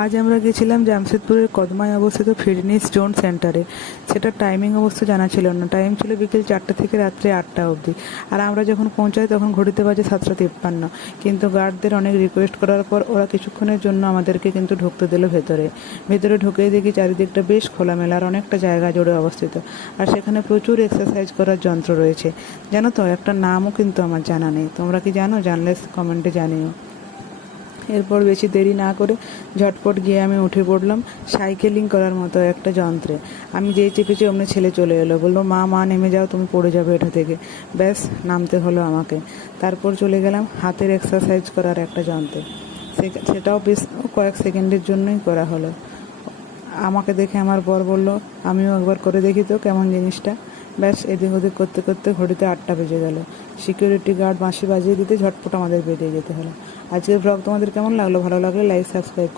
আজ আমরা গেছিলাম জামশেদপুরের কদমায় অবস্থিত ফিটনেস জোন সেন্টারে। সেটা টাইমিং অবশ্য জানা ছিল না। টাইম ছিল বিকেল 4টা থেকে রাত্রে 8টা অবধি। আর আমরা যখন পৌঁছাই তখন ঘড়িতে বাজে 7:53। কিন্তু গার্ডদের অনেক রিকোয়েস্ট করার পর ওরা কিছুক্ষণের জন্য আমাদেরকে কিন্তু ঢুকতে দিল ভেতরে। ভেতরে ঢুকেই দেখি চারিদিকটা বেশ খোলামেলা আর অনেকটা জায়গা জুড়ে অবস্থিত। আর সেখানে প্রচুর এক্সারসাইজ করার যন্ত্র রয়েছে। জানো তো, একটা নামও কিন্তু আমার জানা নেই। তোমরা কি জানো? জানলে কমেন্টে জানিও। এরপর বেশি দেরি না করে ঝটপট গিয়ে আমি উঠে পড়লাম সাইকেলিং করার মতো একটা যন্ত্রে। আমি যেই চেপেছি অমনি ছেলে চলে এলো, বললো মা নেমে যাও, তুমি পড়ে যাবে এটা থেকে। ব্যাস, নামতে হলো আমাকে। তারপর চলে গেলাম হাতের এক্সারসাইজ করার একটা যন্ত্রে। সেটাও বেশ কয়েক সেকেন্ডের জন্যই করা হলো। আমাকে দেখে আমার বর বলল, আমিও একবার করে দেখি তো কেমন জিনিসটা। ব্যাস, এদিক ওদিক করতে করতে ঘড়িতে 8টা বেজে গেল। সিকিউরিটি গার্ড বাঁশি বাজিয়ে দিতে ঝটপট আমাদের বেরিয়ে যেতে হলো। আজকের ব্লগ তোমাদের কেমন লাগলো? ভালো লাগলে লাইক সাবস্ক্রাইব।